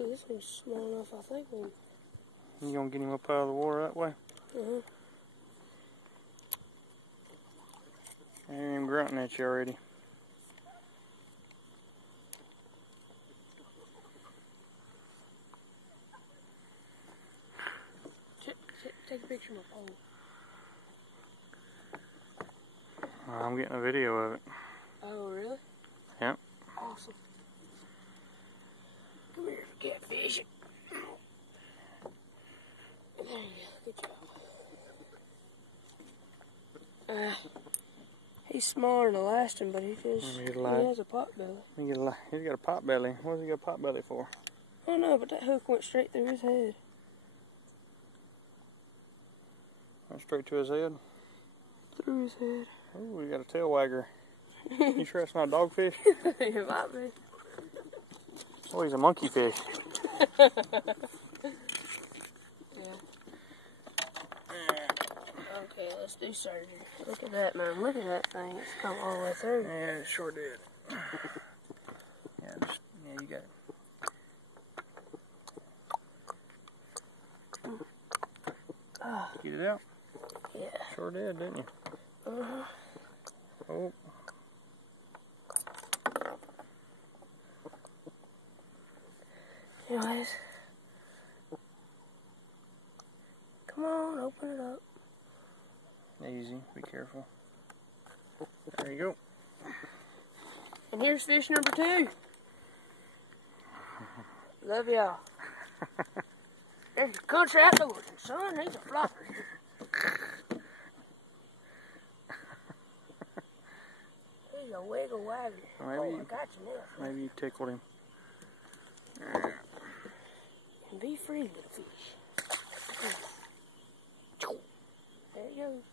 See, this one's small enough, I think. You gonna get him up out of the water that way? I hear him grunting at you already. Take a picture of my pole. I'm getting a video of it. Oh, really? Yep. Awesome. Come here for catfishing. There you go. Good job. He's smaller than the last one, but he has a pot belly. He's got a pot belly. What's he got a pot belly for? I don't know, but that hook went straight through his head. Went straight to his head? Through his head. Ooh, he got a tail wagger. You sure it's not a dogfish? It might be. Oh, he's a monkey fish. Yeah. Okay, let's do surgery. Look at that, man. Look at that thing. It's come all the way through. Yeah, it sure did. Yeah, you got it. Get it out? Yeah. Sure did, didn't you? Uh-huh. Oh. Anyways. Come on, open it up. Easy, be careful. There you go. And here's fish number 2. Love y'all. There's your country outdoors, and son, he's a flopper. He's a wiggle wagger. Maybe, I got you now. Maybe you tickled him. And be free, little fish. There he goes.